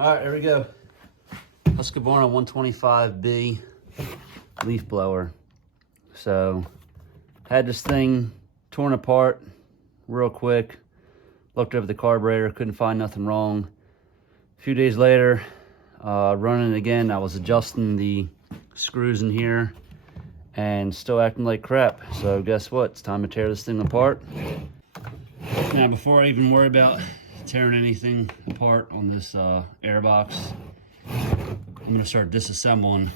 All right, here we go. Husqvarna 125B leaf blower. So, had this thing torn apart real quick. Looked over the carburetor, couldn't find nothing wrong. A few days later, running it again, I was adjusting the screws in here and still acting like crap. So guess what? It's time to tear this thing apart. Now, before I even worry about tearing anything apart on this air box, I'm gonna start disassembling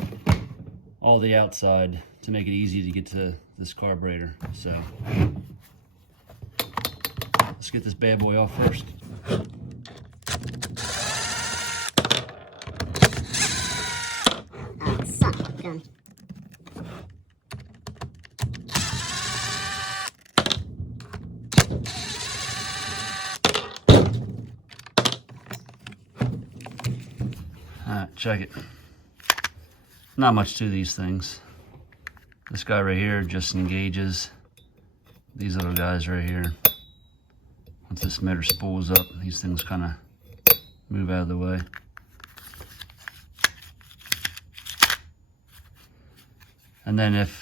all the outside to make it easy to get to this carburetor. So let's get this bad boy off first. Alright, check it. Not much to these things. This guy right here just engages these little guys right here. Once this motor spools up, these things kind of move out of the way. And then if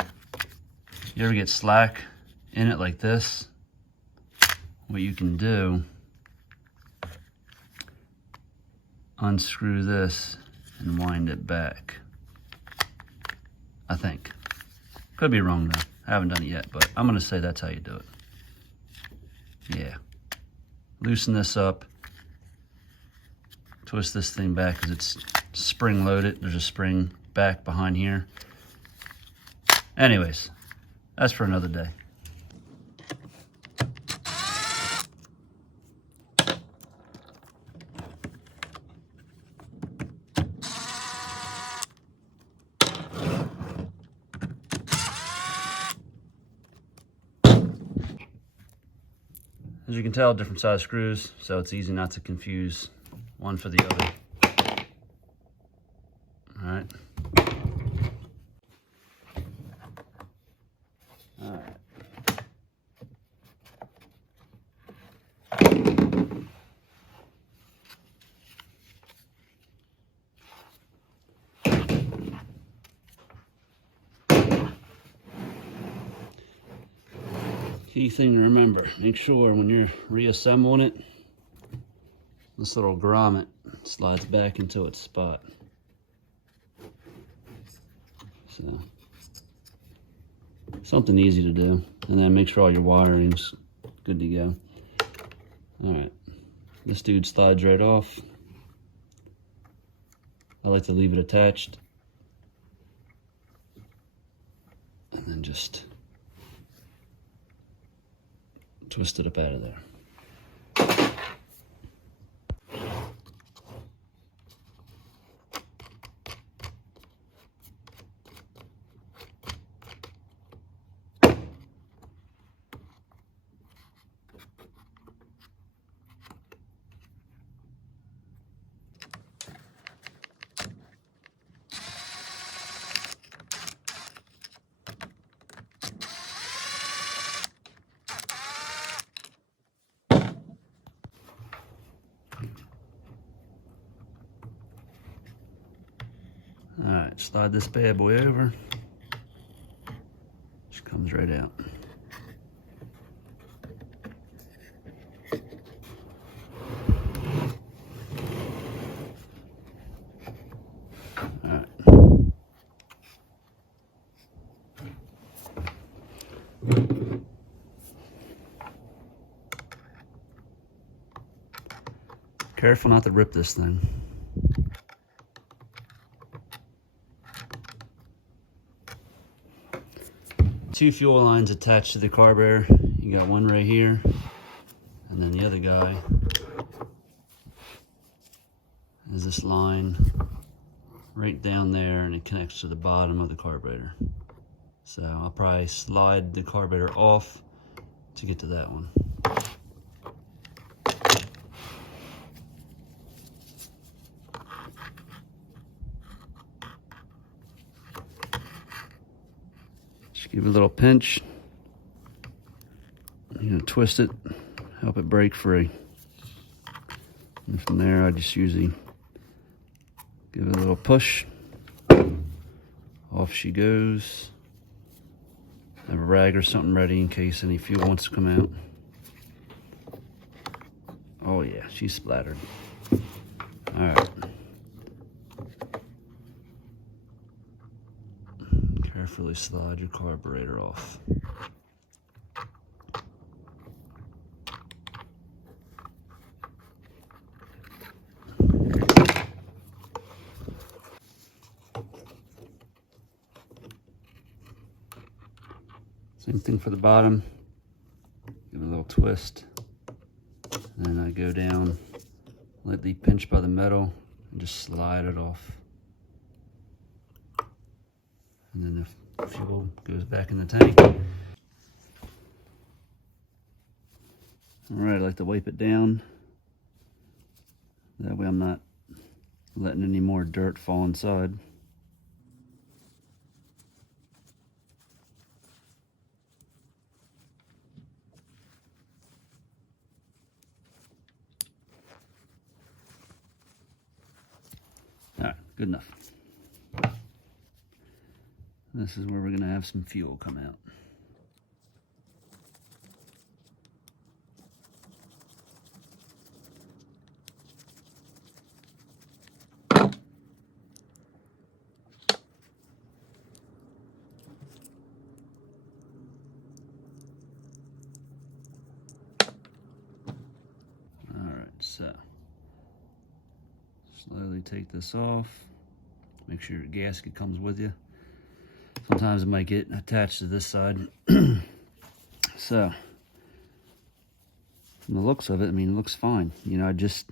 you ever get slack in it like this, what you can do, unscrew this and wind it back. I think. Could be wrong though. I haven't done it yet, but I'm gonna say that's how you do it. Yeah. Loosen this up. Twist this thing back because it's spring loaded. There's a spring back behind here. Anyways, that's for another day. As you can tell, different size screws, so it's easy not to confuse one for the other. All right. All right. Key thing to remember, make sure when you're reassembling it, this little grommet slides back into its spot. So, something easy to do. And then make sure all your wiring's good to go. All right, this dude slides right off. I like to leave it attached. And then just twist it up out of there. All right, slide this bad boy over. Just comes right out. All right. Careful not to rip this thing. Two fuel lines attached to the carburetor. You got one right here, and then the other guy is this line right down there, and it connects to the bottom of the carburetor. So I'll probably slide the carburetor off to get to that one. Just give it a little pinch. You're gonna twist it, help it break free. And from there, I just usually Give it a little push. Off she goes. Have a rag or something ready in case any fuel wants to come out. Oh yeah, she's splattered. All right. Carefully slide your carburetor off. Same thing for the bottom. Give it a little twist. And then I go down, lightly pinch by the metal, and just slide it off. And then the fuel goes back in the tank. All right, I like to wipe it down. That way I'm not letting any more dirt fall inside. All right, good enough. This is where we're gonna have some fuel come out. All right, so slowly take this off. Make sure your gasket comes with you. Sometimes it might get attached to this side. So, from the looks of it, I mean, it looks fine. You know, I just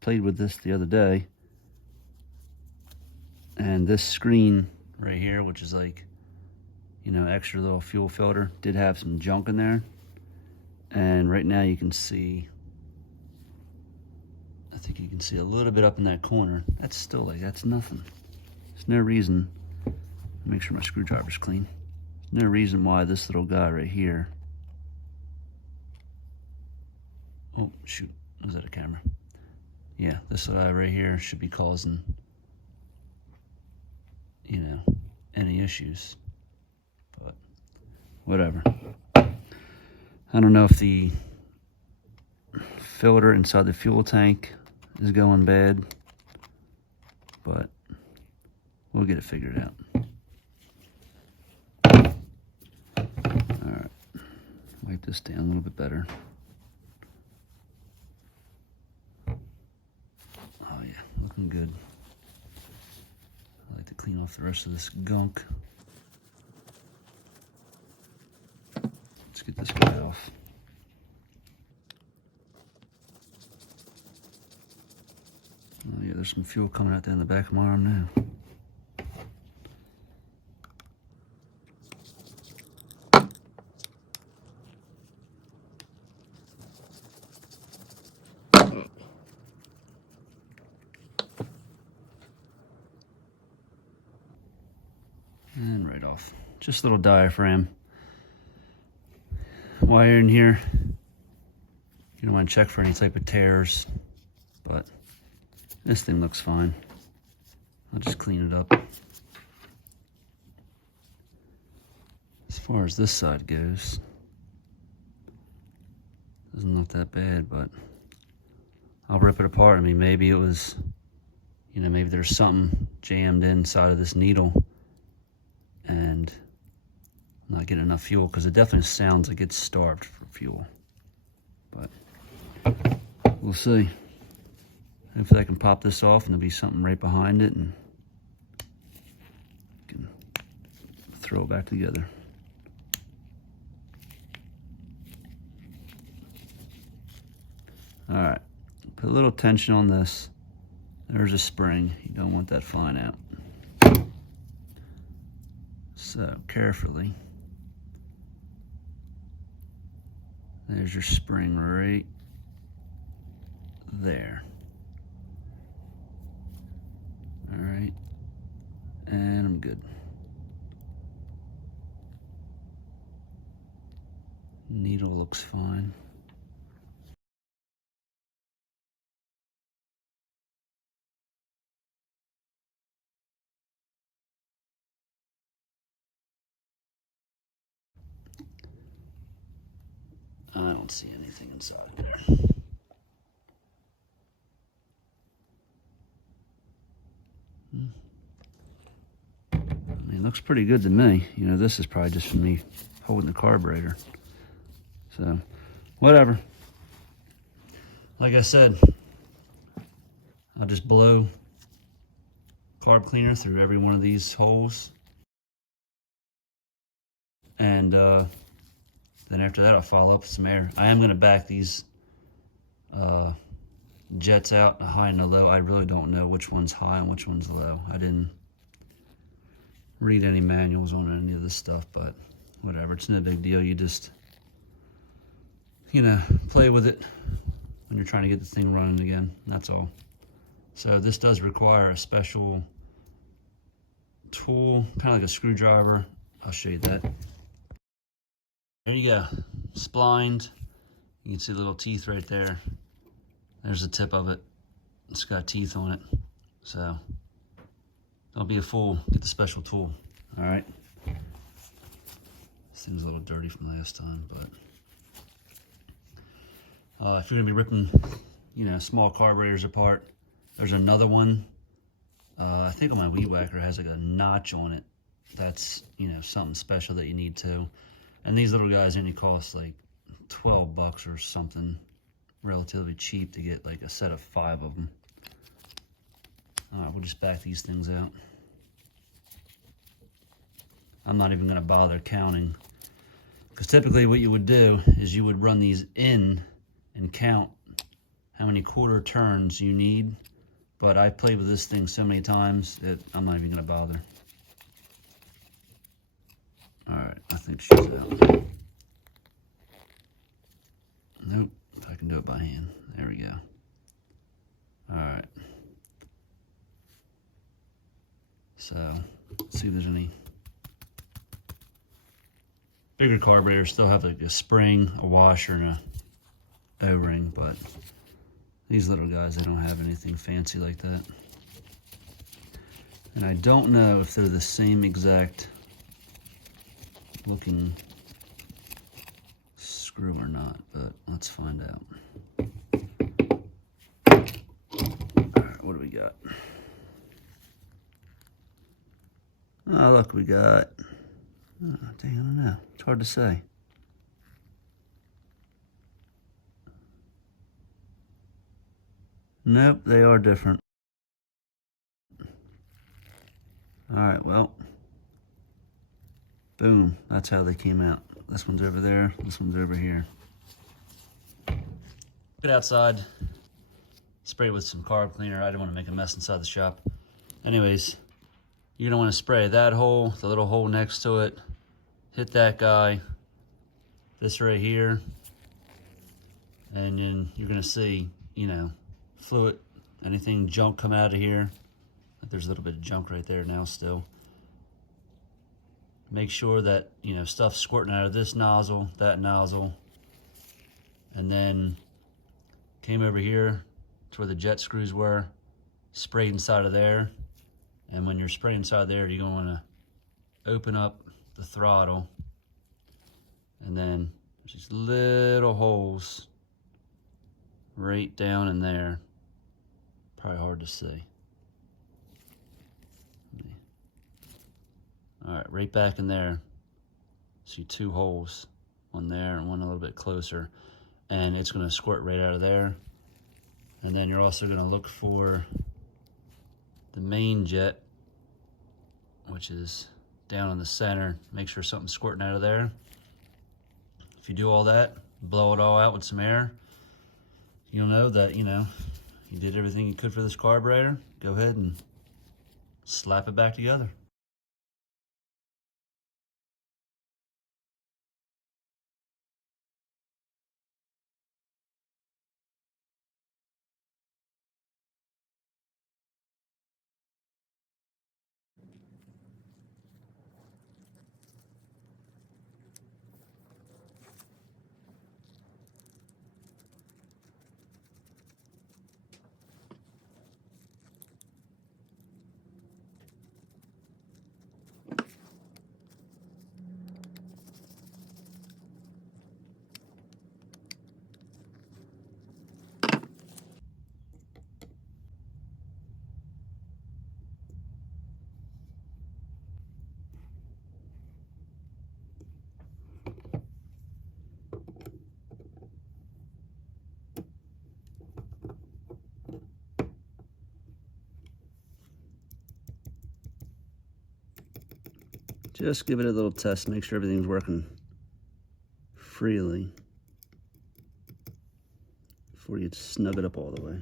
played with this the other day. And this screen right here, which is like, you know, extra little fuel filter, did have some junk in there. And right now you can see, I think you can see a little bit up in that corner. That's still like, that's nothing. There's no reason, make sure my screwdriver's clean. There's no reason why this little guy right here, oh shoot, was that a camera? Yeah, this guy right here should be causing, you know, any issues, but whatever. I don't know if the filter inside the fuel tank is going bad, but we'll get it figured out. All right, wipe this down a little bit better. Oh yeah, looking good. I like to clean off the rest of this gunk. Let's get this guy off. Oh yeah, there's some fuel coming out there in the back of my arm now. And right off. Just a little diaphragm wire in here. You don't want to check for any type of tears, but this thing looks fine. I'll just clean it up. As far as this side goes, doesn't look that bad, but I'll rip it apart. I mean, maybe it was, you know, maybe there's something jammed inside of this needle and not getting enough fuel, because it definitely sounds like it's starved for fuel. But we'll see. Hopefully I can pop this off and there'll be something right behind it and can throw it back together. All right, put a little tension on this. There's a spring. You don't want that flying out. So carefully, there's your spring right there. All right, and I'm good. Needle looks fine. I don't see anything inside there. I mean, it looks pretty good to me. You know, this is probably just from me holding the carburetor. So, whatever. Like I said, I'll just blow carb cleaner through every one of these holes. And then after that, I'll follow up with some air. I am going to back these jets out, a high and a low. I really don't know which one's high and which one's low. I didn't read any manuals on any of this stuff, but whatever. It's no big deal. You just, you know, play with it when you're trying to get the thing running again. That's all. So this does require a special tool, kind of like a screwdriver. I'll show you that. There you go, splined. You can see the little teeth right there. There's the tip of it. It's got teeth on it. So don't be a fool, get the special tool. All right. This thing's a little dirty from last time, but if you're gonna be ripping, you know, small carburetors apart, there's another one. I think on my weed whacker it has like a notch on it. That's, you know, something special that you need to. And these little guys only cost like 12 bucks or something, relatively cheap to get like a set of 5 of them. All right, we'll just back these things out. I'm not even gonna bother counting, because typically what you would do is you would run these in and count how many quarter turns you need. But I played with this thing so many times that I'm not even gonna bother. All right, I think she's out. Nope, if I can do it by hand. There we go. All right. So, let's see if there's any. Bigger carburetors still have like a spring, a washer, and a O-ring, but these little guys, they don't have anything fancy like that. And I don't know if they're the same exact looking screw or not, but let's find out. All right, what do we got? Oh, look, we got, oh, dang, I don't know. It's hard to say. Nope, they are different. All right, well, boom, that's how they came out. This one's over there, this one's over here. Get outside, spray with some carb cleaner. I didn't want to make a mess inside the shop. Anyways, you're gonna want to spray that hole, the little hole next to it, hit that guy, this right here, and then you're gonna see, you know, fluid, anything junk come out of here. There's a little bit of junk right there now still. Make sure that, you know, stuff's squirting out of this nozzle, that nozzle, and then came over here to where the jet screws were, sprayed inside of there. And when you're spraying inside there, you're gonna wanna open up the throttle, and then there's these little holes right down in there. Probably hard to see. All right, right back in there. See 2 holes, one there and one a little bit closer. And it's gonna squirt right out of there. And then you're also gonna look for the main jet, which is down in the center. Make sure something's squirting out of there. If you do all that, blow it all out with some air, you'll know that, you know, you did everything you could for this carburetor. Go ahead and slap it back together. Just give it a little test, make sure everything's working freely before you snug it up all the way.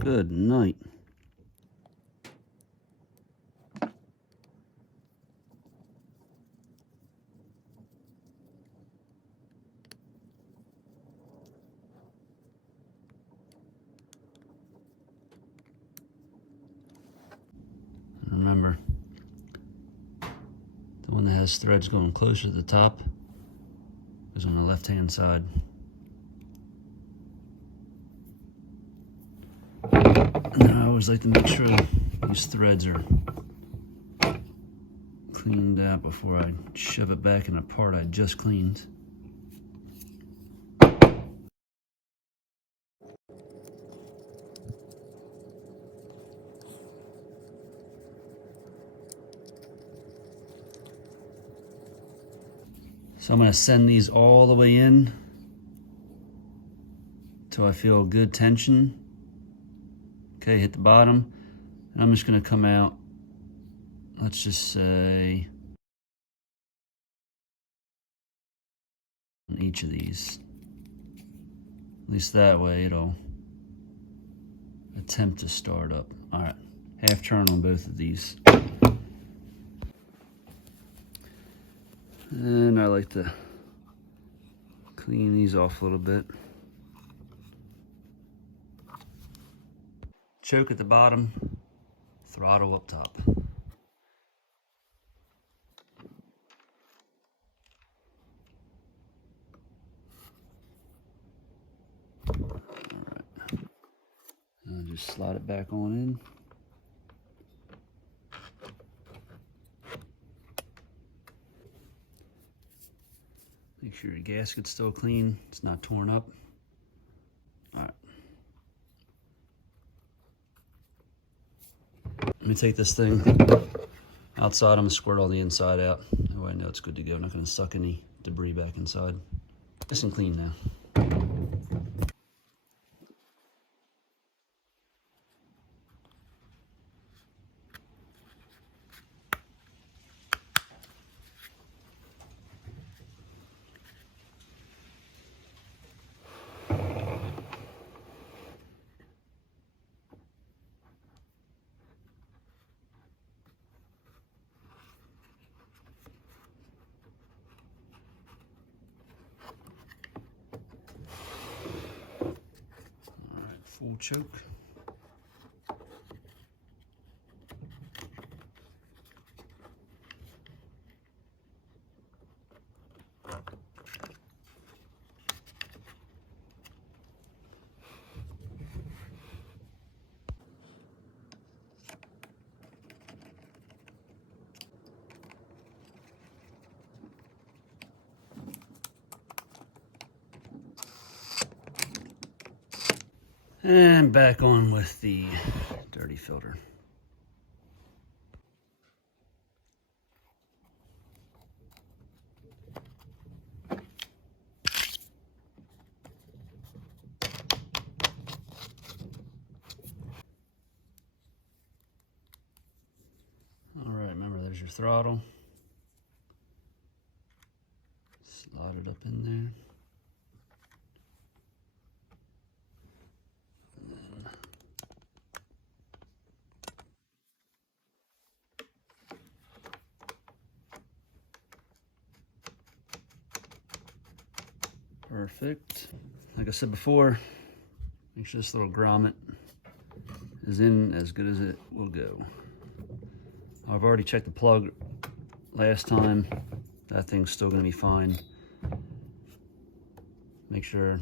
Good night. Remember, the one that has threads going closer to the top is on the left-hand side. And then I always like to make sure these threads are cleaned out before I shove it back in the part I just cleaned. So I'm going to send these all the way in till I feel good tension. Okay, hit the bottom. And I'm just going to come out, let's just say, on each of these. At least that way it'll attempt to start up. All right, half turn on both of these. And I like to clean these off a little bit. Choke at the bottom, throttle up top. All right, and just slide it back on in. Make sure your gasket's still clean, it's not torn up. All right. Let me take this thing outside. I'm gonna squirt all the inside out. That way I know it's good to go. I'm not gonna suck any debris back inside. Nice and clean now. Full choke. And back on with the dirty filter. All right, remember there's your throttle. Slide it up in there. Perfect. Like I said before, make sure this little grommet is in as good as it will go. I've already checked the plug last time. That thing's still gonna be fine. Make sure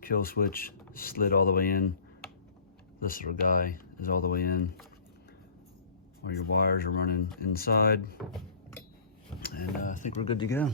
kill switch slid all the way in. This little guy is all the way in, where your wires are running inside. And I think we're good to go.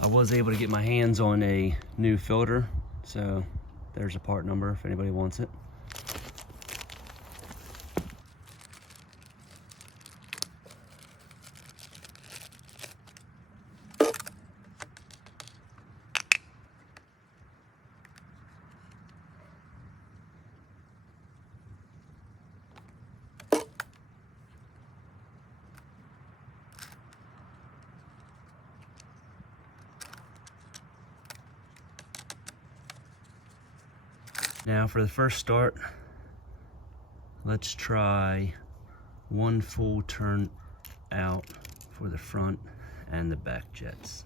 I was able to get my hands on a new filter, so there's a part number if anybody wants it. Now for the first start, let's try one full turn out for the front and the back jets.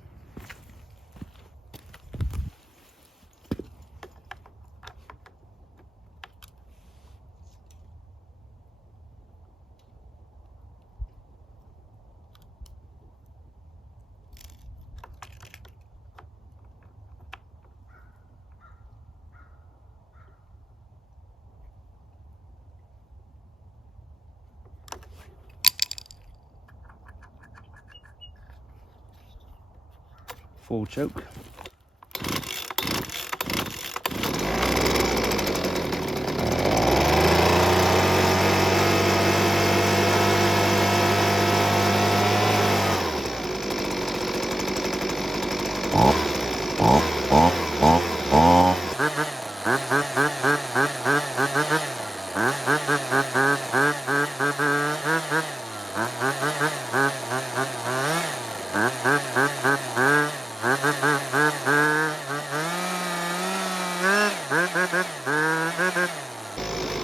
Full choke.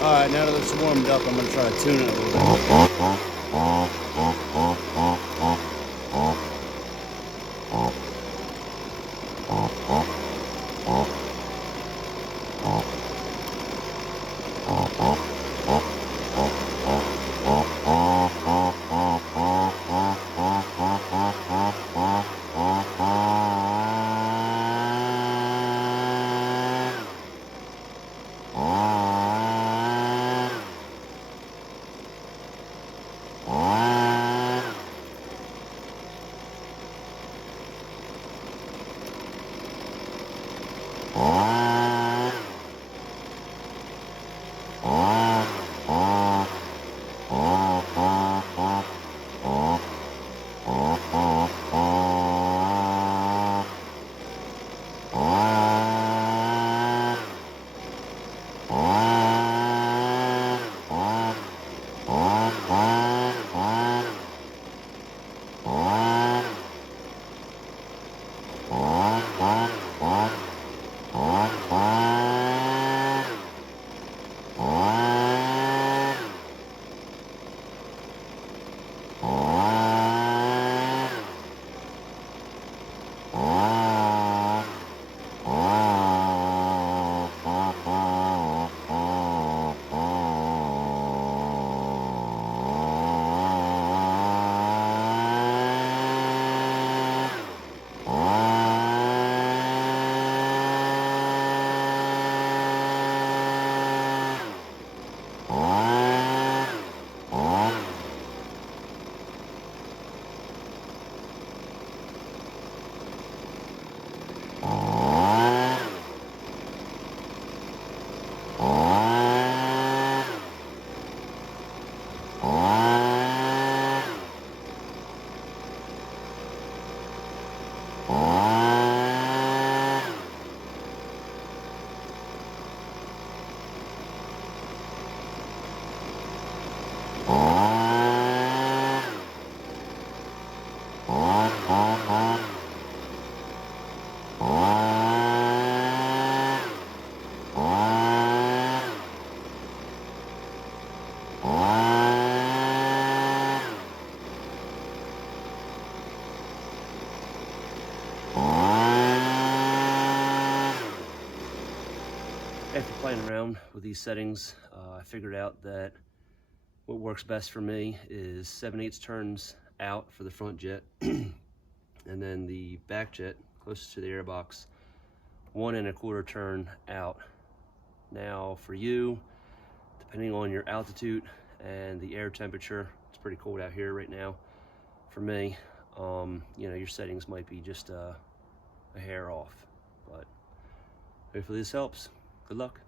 Alright, now that it's warmed up, I'm going to try to tune it a little bit. After playing around with these settings, I figured out that what works best for me is 7/8 turns out for the front jet, and then the back jet closest to the airbox, 1 1/4 turn out. Now for you, depending on your altitude and the air temperature, it's pretty cold out here right now. For me, you know, your settings might be just a hair off, but hopefully this helps. Good luck.